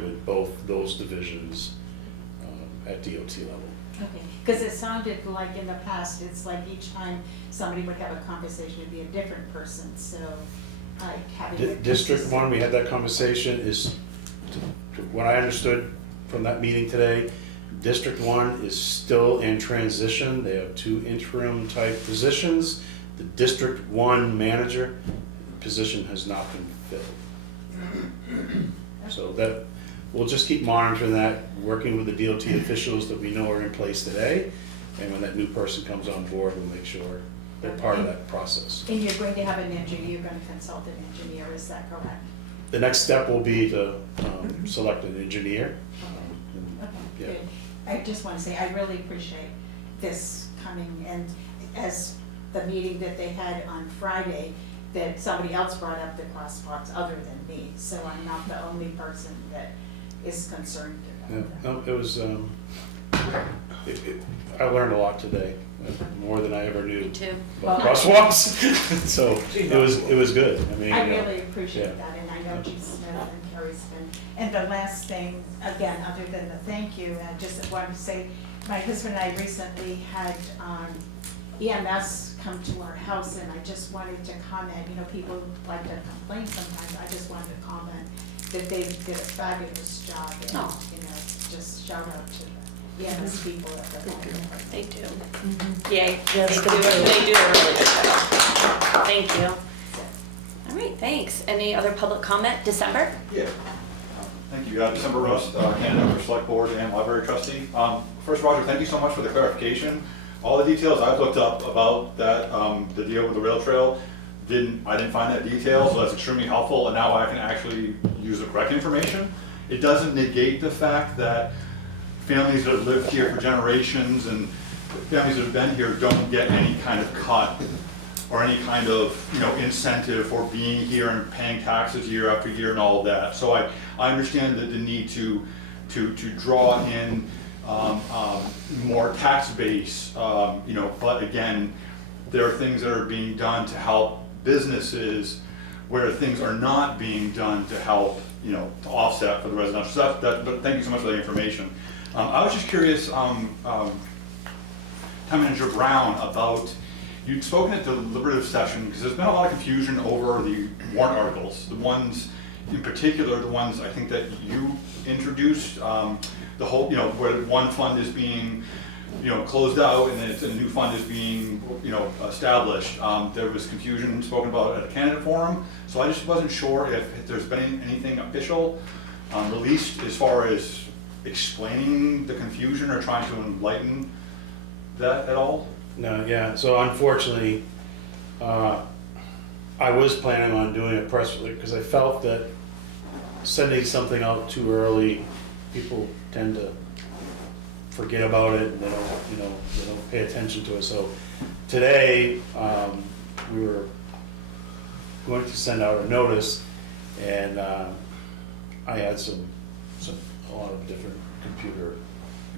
with both those divisions at DOT level. Okay, because it sounded like in the past, it's like each time somebody would have a conversation, it'd be a different person, so like having. a District consistent- 1, we had that conversation, is, what I understood from that meeting today, District 1 is still in transition. They have 2 interim type positions. The District 1 manager position has not been filled. So that, we'll just keep monitoring that, working with the DOT officials that we know are in place today. And when that new person comes on board, we'll make sure they're part of that process. And you're going to have an engineer, you're going to consult an engineer, is that correct? The next step will be to select an engineer. Okay, Yeah. good. I just want to say, I really appreciate this coming, and as the meeting that they had on Friday, that somebody else brought up the crosswalks other than me, so I'm not the only person that is concerned Yeah, about that. no, it was, I learned a lot today, more than I ever knew. Me too. About crosswalks, so it was good. I mean, I really appreciate yeah. that, and I know Chief Smith and Carrie's been. And the last thing, again, other than the thank you, I just wanted to say, my husband and I recently had EMS come to our house, and I just wanted to comment, you know, people like to complain sometimes, I just wanted to comment that they did a fabulous job, and, Oh. you know, just shout out to the EMS people at the home. They do. Mm-hmm. Yay, Yes, they do a really good job. Thank you. All right, thanks. Any other public comment? December? Yeah. Thank you. December Rust, candidate for Select Board and Library Trustee. First, Roger, thank you so much for the clarification. All the details I've looked up about that, the deal with the rail trail, I didn't find that detail, so that's extremely helpful, and now I can actually use the correct information. It doesn't negate the fact that families that have lived here for generations and families that have been here don't get any kind of cut or any kind of, you know, incentive for being here and paying taxes year after year and all of that. So I understand the need to draw in more tax base, you know, but again, there are things that are being done to help businesses where things are not being done to help, you know, to offset for the residential. So but thank you so much for the information. I was just curious, Town Manager Brown, about, you'd spoken at the deliberative session, because there's been a lot of confusion over the warrant articles, the ones in particular, the ones I think that you introduced, the whole, you know, where one fund is being, you know, closed out and then a new fund is being, you know, established. There was confusion spoken about at a candidate forum, so I just wasn't sure if there's been anything official released as far as explaining the confusion or trying to enlighten that at all? No, yeah, so unfortunately, I was planning on doing a press release because I felt that sending something out too early, people tend to forget about it and they don't, you know, they don't pay attention to it. So today, we were going to send out a notice, and I had some a lot of different computer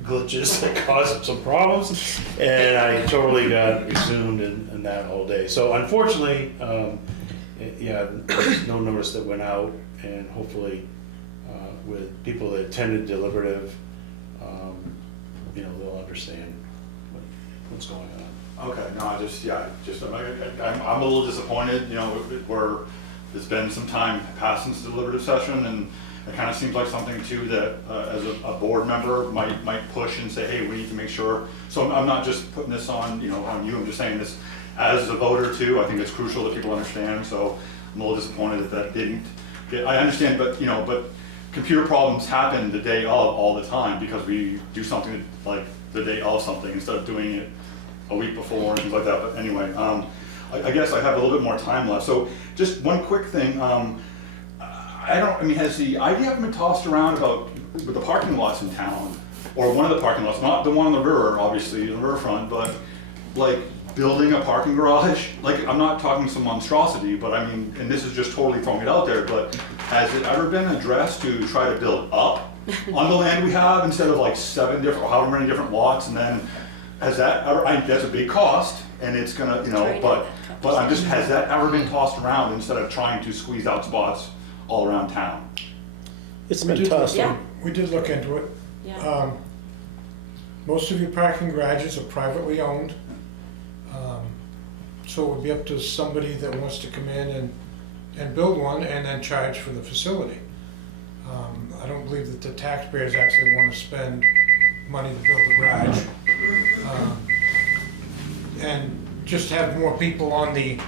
glitches that caused some problems, and I totally got resumed in that all day. So unfortunately, yeah, there's no notice that went out, and hopefully with people that attended deliberative, you know, they'll understand what's going on. Okay, no, I'm a little disappointed, you know, where there's been some time past since the deliberative session, and it kind of seems like something too that as a board member might push and say, hey, we need to make sure. So I'm not just putting this on, you know, on you, I'm just saying this as a voter too. I think it's crucial that people understand, so I'm a little disappointed that didn't get, I understand, but, you know, but computer problems happen the day of all the time because we do something like the day of something instead of doing it a week before and things like that. But anyway, I guess I have a little bit more time left. So just one quick thing. Has the idea been tossed around about with the parking lots in town, or one of the parking lots, not the one on the river, obviously, the riverfront, but like building a parking garage? Like, I'm not talking some monstrosity, but I mean, and this is just totally throwing it out there, but has it ever been addressed to try to build up on the land we have instead of like 7 different, or however many different lots, and then has that ever, that's a big cost, and it's gonna, you know, but I'm just, has that ever been tossed around instead of trying to squeeze out spots all around town? It's been tossed. Yeah. We did look into it. Yeah. Most of your parking garages are privately owned. So it would be up to somebody that wants to come in and build one and then charge for the facility. I don't believe that the taxpayers actually want to spend money to build a garage. And just have more people on the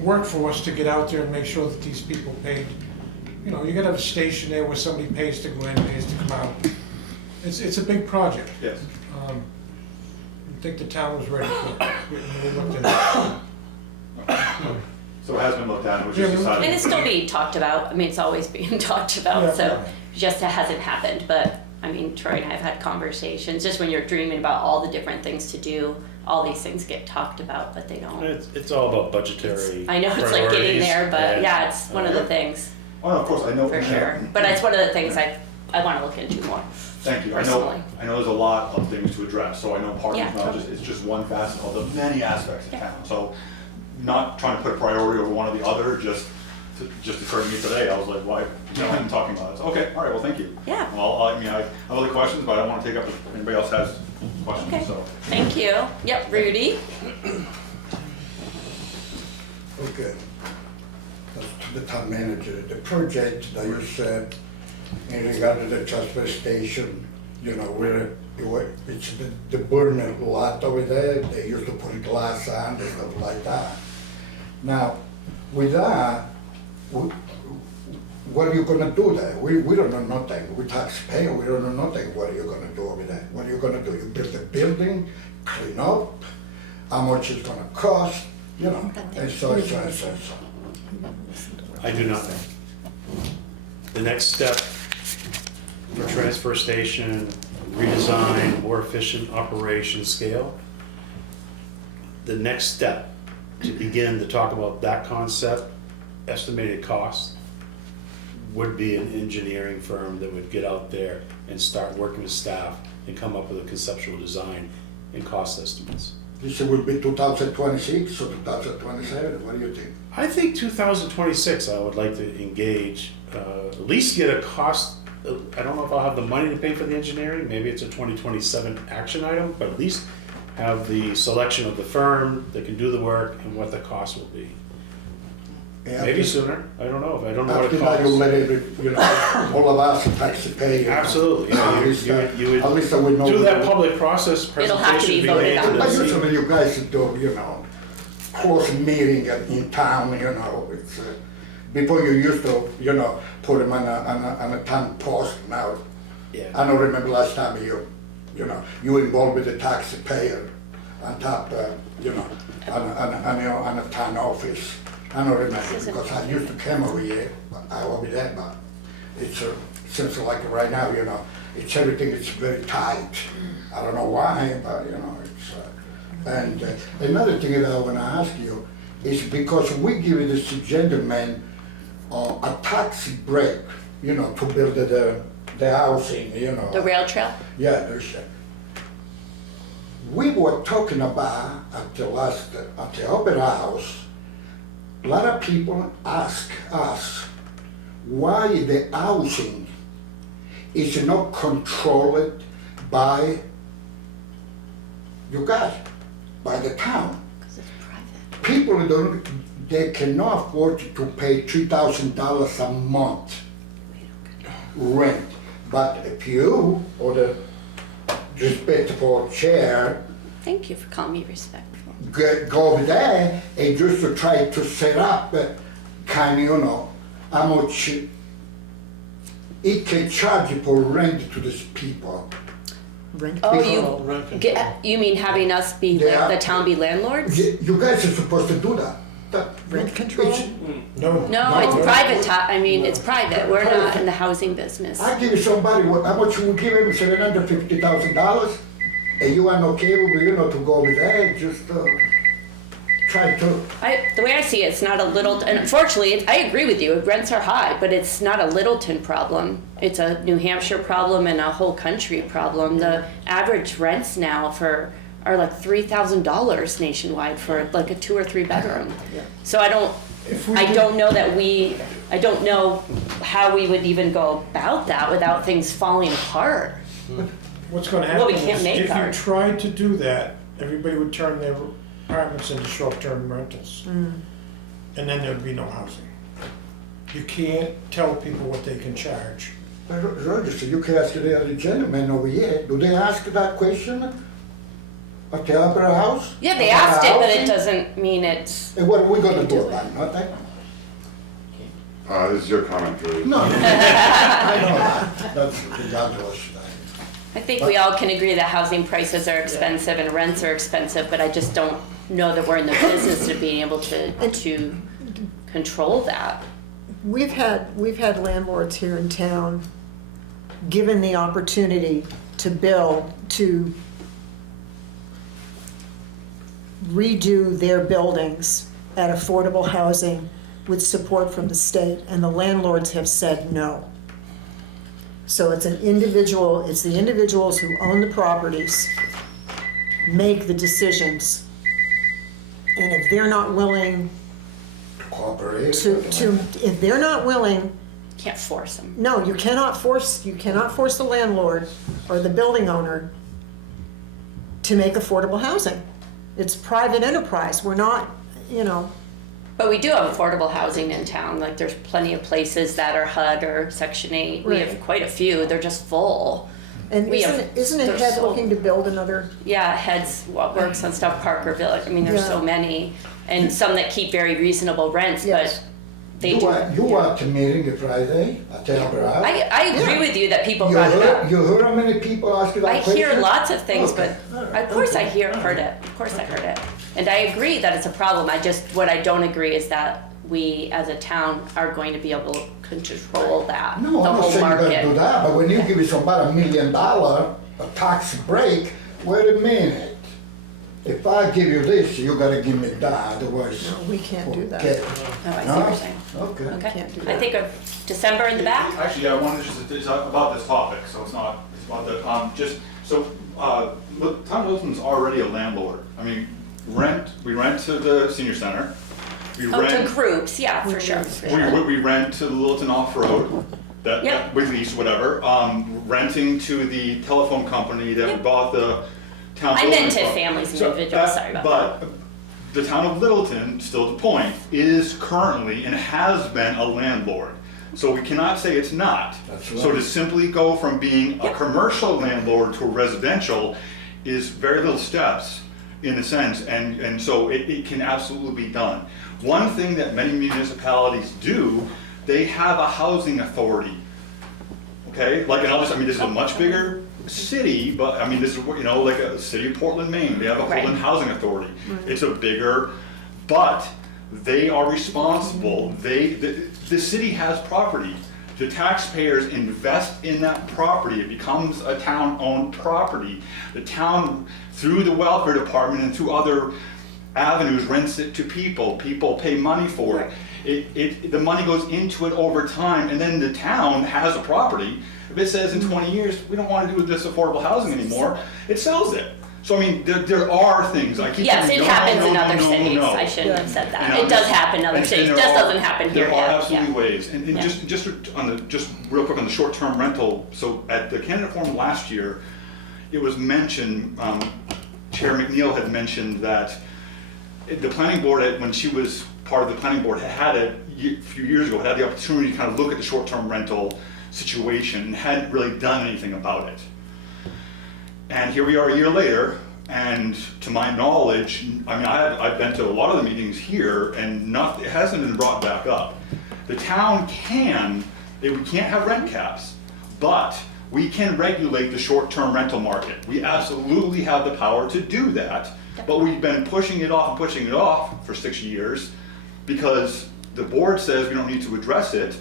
workforce to get out there and make sure that these people paid. You know, you gotta have a station there where somebody pays to go in, pays to come out. It's a big project. Yes. I think the town was ready for it. We looked at it. So it has been looked at, it was just decided. And it's still being talked about. I mean, it's always being talked about, Yeah. so it just hasn't happened. But I mean, Troy and I have had conversations, just when you're dreaming about all the different things to do, all these things get talked about, but they don't. It's all about budgetary I know it's like getting there, but priorities, yeah, it's one of the things, Well, of course, I know. for sure. But it's one of the things I want to look into more. Thank you. Personally. I know there's a lot of things to address, so I know parking Yeah, is not just, it's just one facet of the many aspects of town. So not trying to put a priority over one or the other, just occurred to me today. I was like, why, you know, I'm talking about it. So, okay, all right, well, thank you. Yeah. Well, I mean, I have other questions, but I don't want to take up if anybody else has Okay, questions, so. thank you. Yep, Rudy? Okay. To the town manager, the project that you said in regard to the transfer station, you know, where it's the burner lot over there, they used to put glass on and stuff like that. Now, with that, what are you gonna do there? We don't know nothing. We taxpayer, we don't know nothing. What are you gonna do over there? What are you gonna do? You build a building, clean up, how much it's gonna cost, you know, and so. I do not know. The next step for transfer station, redesign, more efficient operation scale, the next step to begin to talk about that concept, estimated cost, would be an engineering firm that would get out there and start working with staff and come up with a conceptual design and cost estimates. This will be 2026 or 2027, what do you think? I think 2026, I would like to engage, at least get a cost. I don't know if I'll have the money to pay for the engineering, maybe it's a 2027 action item, but at least have the selection of the firm that can do the work and what the cost will be. Yeah, Maybe sooner, I don't know, I don't know what after it that, you costs. let it, you know, all of us taxpayers. Absolutely, you know, At least, you would at least we know. do that public process, It'll have to be presentation be voted made to on. the But C- usually you guys do, you know, close meeting in town, you know, it's, before you used to, you know, put them on a town post now. Yeah. I don't remember last time you know, you involved with the taxpayer on top, you know, on a town office. I don't remember, because I used to come over here, but I will be there, but it's, seems like right now, you know, it's everything is very tight. I don't know why, but, you know, it's, and another thing that I wanna ask you is because we give this gentleman a tax break, you know, to build the housing, you know. The rail trail? Yeah, we were talking about at the open house, a lot of people ask us why the housing is not controlled by you guys, by the town. Because it's private. People they cannot afford to pay $3,000 a month rent. But if you or the respectable chair Thank you for calling me respectful. go over there and just to try to set up kind of, you know, how much it can charge for rent to these people. Rent Oh, control. Rent control. you mean having us be, Yeah. the town be landlords? You guys are supposed to do that. Rent control? No. No, it's private, it's private. We're not in the housing business. I give you somebody, how much you give him, $750,000, and you are not capable, you know, to go over there and just try to. The way I see it, it's not a little, and unfortunately, I agree with you, rents are high, but it's not a Littleton problem. It's a New Hampshire problem and a whole country problem. The average rents now are like $3,000 nationwide for like a 2 or 3 bedroom. So I don't know how we would even go about that without things falling apart. What's gonna Well, we happen can't is make if you ours. tried to do that, everybody would turn their apartments into short-term rentals. And then there'd be no housing. You can't tell people what they can charge. Roger, so you can ask the other gentleman over here, do they ask that question at the opera house? Yeah, they About asked it, but it housing? doesn't mean it's, And what are we gonna do about it, nothing? This is your comment, Julie. No, I know that, that's ridiculous. I think we all can agree that housing prices are expensive and rents are expensive, but I just don't know that we're in the business of being able to control that. We've had landlords here in town, given the opportunity to build, to redo their buildings at affordable housing with support from the state, and the landlords have said no. So it's the individuals who own the properties make the decisions. And if they're not willing Cooperate. if they're not willing, Can't force them. no, you cannot force the landlord or the building owner to make affordable housing. It's private enterprise. We're not, you know, But we do have affordable housing in town, like there's plenty of places that are HUD or Section 8. We have Right. quite a few, they're just full. and We have- isn't it they're HED so- looking to build another? Yeah, Heads works on stuff, Parker Village, I mean, there's so Yeah. many. And some that keep very reasonable rents, but Yes. they You do. were at the meeting Friday at the opera house? I agree with you that people You brought it up. heard how many people asked you that I question? hear lots of things, Okay. but of course I heard it. Of course I heard it. And I agree that it's a problem. What I don't agree is that we as a town are going to be able to control that, No, the I'm not whole saying you're gonna do market. that, but when you give somebody $1 million, a tax break, wait a minute. If I give you this, you gotta give me that, otherwise. No, we can't do that. Okay. Oh, I see No? what you're saying. Okay. Okay. Can't do I that. think of December in the back. Actually, yeah, I wanted to just, it's about this topic, so it's about the, Town of Littleton's already a landlord. I mean, we rent to the senior center. We Oh, to rent, groups, yeah, for sure. we rent to the Littleton Off-Road, Yep. that we lease, whatever. Renting to the telephone company that Yep. bought the town I building. meant to from. families and So, individuals, sorry about that. But the town of Littleton, still the point, is currently and has been a landlord. So we cannot say it's not. That's So right. to simply go from being a Yep. commercial landlord to a residential is very little steps in a sense, and so it can absolutely be done. One thing that many municipalities do, they have a housing authority. Okay, like in others, I mean, this is a much bigger city, but I mean, this is, like a city of Portland, Maine, they have a Right. Portland Housing Authority. It's a bigger, but they are responsible, the city has property. The taxpayers invest in that property, it becomes a town-owned property. The town, through the welfare department and through other avenues, rents it to people pay money for it. The money goes into it over time, and then the town has a property If it says in 20 years, we don't want to do this affordable housing anymore, it sells it. So I mean, there are things, I keep Yes, saying, it no, happens no, in no, other no, cities. no. I shouldn't have said that. You know, It does happen in other and cities. there Just are- doesn't happen here There are yet. absolutely Yeah. ways, and Yeah. just real quick on the short-term rental, so at the candidate forum last year, it was mentioned, Chair McNeil had mentioned that the planning board, when she was part of the planning board, had a few years ago, had the opportunity to kind of look at the short-term rental situation and hadn't really done anything about it. And here we are a year later, and to my knowledge, I mean, I've been to a lot of the meetings here, and it hasn't been brought back up. The town we can't have rent caps, but we can regulate the short-term rental market. We absolutely have the power to do that, but we've been pushing it off for 6 years because the board says we don't need to address it,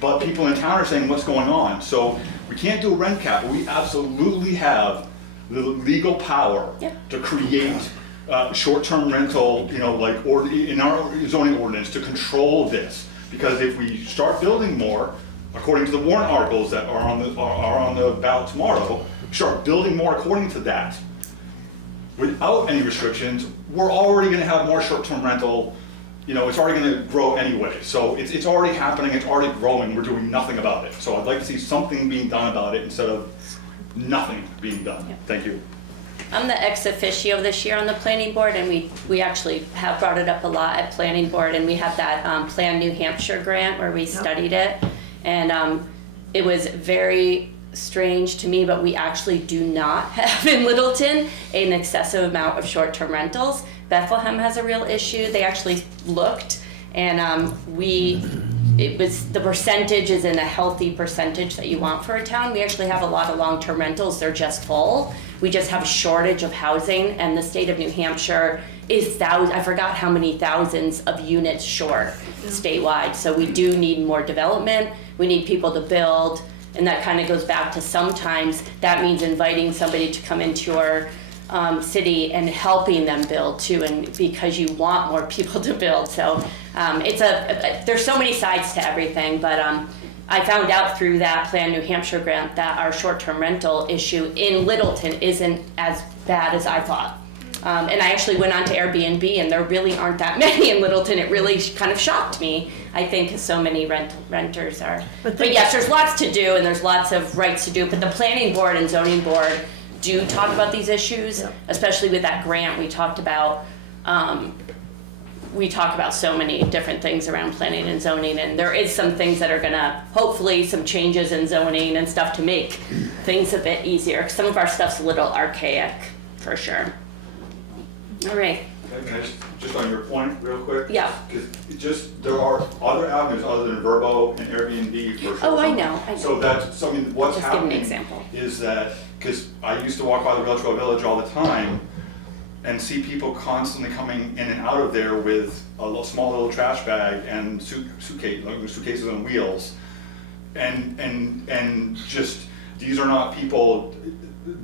but people in town are saying, what's going on? So we can't do a rent cap, but we absolutely have the legal power to create short-term rental, in our zoning ordinance to control this. Because if we start building more, according to the warrant articles that are on the ballot tomorrow, start building more according to that, without any restrictions, we're already gonna have more short-term rental, it's already gonna grow anyway. So it's already happening, it's already growing, we're doing nothing about it. So I'd like to see something being done about it instead of nothing being done. Thank you. I'm the ex officio this year on the planning board, and we actually have brought it up a lot at planning board, and we had that Plan New Hampshire grant where we studied it, and it was very strange to me, but we actually do not have in Littleton an excessive amount of short-term rentals. Bethlehem has a real issue. They actually looked, and the percentage is in a healthy percentage that you want for a town. We actually have a lot of long-term rentals. They're just full. We just have a shortage of housing, and the state of New Hampshire is I forgot how many thousands of units short statewide. So we do need more development. We need people to build, and that kind of goes back to sometimes that means inviting somebody to come into your city and helping them build too, and because you want more people to build. So there's so many sides to everything, but I found out through that Plan New Hampshire grant that our short-term rental issue in Littleton isn't as bad as I thought. And I actually went on to Airbnb, and there really aren't that many in Littleton. It really kind of shocked me, I think, because so many renters are. But yes, there's lots to do, and there's lots of rights to do, but the planning board and zoning board do talk about these issues, especially with that grant we talked about. We talk about so many different things around planning and zoning, and there is some things that are gonna, hopefully some changes in zoning and stuff to make things a bit easier. Some of our stuff's a little archaic, for sure. All right. Can I just on your point real quick? Yeah. Because there are other avenues other than Verbo and Airbnb for Oh, I know. So what's Just give an happening example. is that, because I used to walk by the Rail Trail Village all the time and see people constantly coming in and out of there with a small little trash bag and suitcases on wheels. And just, these are not people,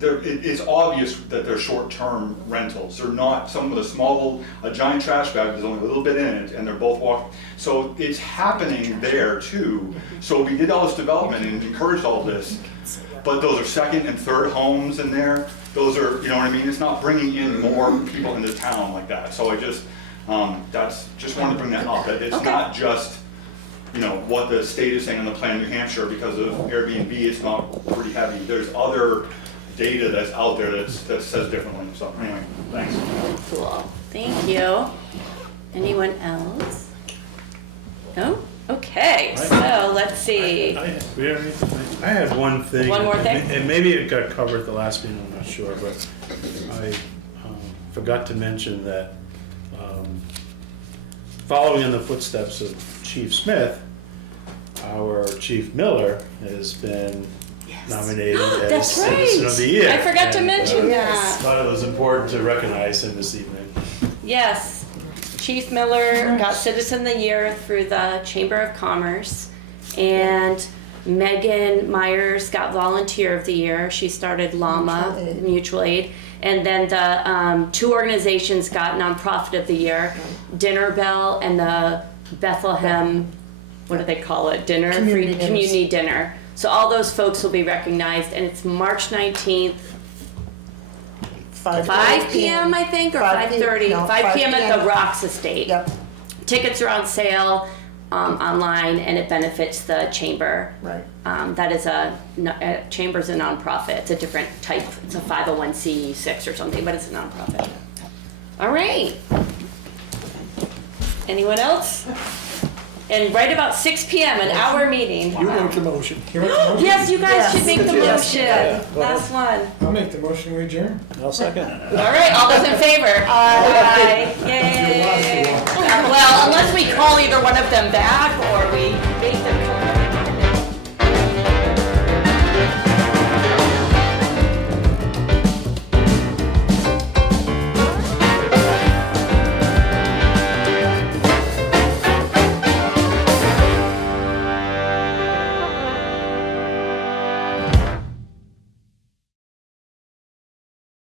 it's obvious that they're short-term rentals. They're not some of the a giant trash bag, there's only a little bit in it, and they're both walking. So it's happening there too. So we did all this development and encouraged all this, but those are second and third homes in there. Those are, you know what I mean? It's not bringing in more people into town like that. So I just wanted to bring that up, that it's not just, what the state is saying on the Plan New Hampshire because of Airbnb, it's not pretty heavy. There's other data that's out there that says differently. So anyway, thanks. Cool. Thank you. Anyone else? No? Okay, so let's see. I had one thing. One more thing? And maybe it got covered at the last meeting, I'm not sure, but I forgot to mention that following in the footsteps of Chief Smith, our Chief Miller has been nominated as That's Citizen right. of the Year. I forgot to mention that. Thought it was important to recognize him this evening. Yes. Chief Miller got Citizen of the Year through the Chamber of Commerce, and Megan Myers got Volunteer of the Year. She started Llama Mutual Aid. And then the two organizations got Nonprofit of the Year, Dinner Bell and the Bethlehem, what do they call it? Community Dinner. So all those folks will be recognized, and it's March 19th, 5 p.m. I think, or 5:30. 5 p.m. at the Rocks Estate. Yep, Tickets are on sale online, and it benefits the chamber. right. That is chamber's a nonprofit. It's a different type. It's a 501c6 or something, but it's a nonprofit. All right. Anyone else? And right about 6 p.m., an hour meeting. You make the motion. Can we make a motion? Yes, you guys should make the Yes. motion. Go ahead. Last one. I'll make the motion, we adjourn. I'll second. All right, all those in favor? Aye. Yay. Well, unless we call either one of them back or we make them come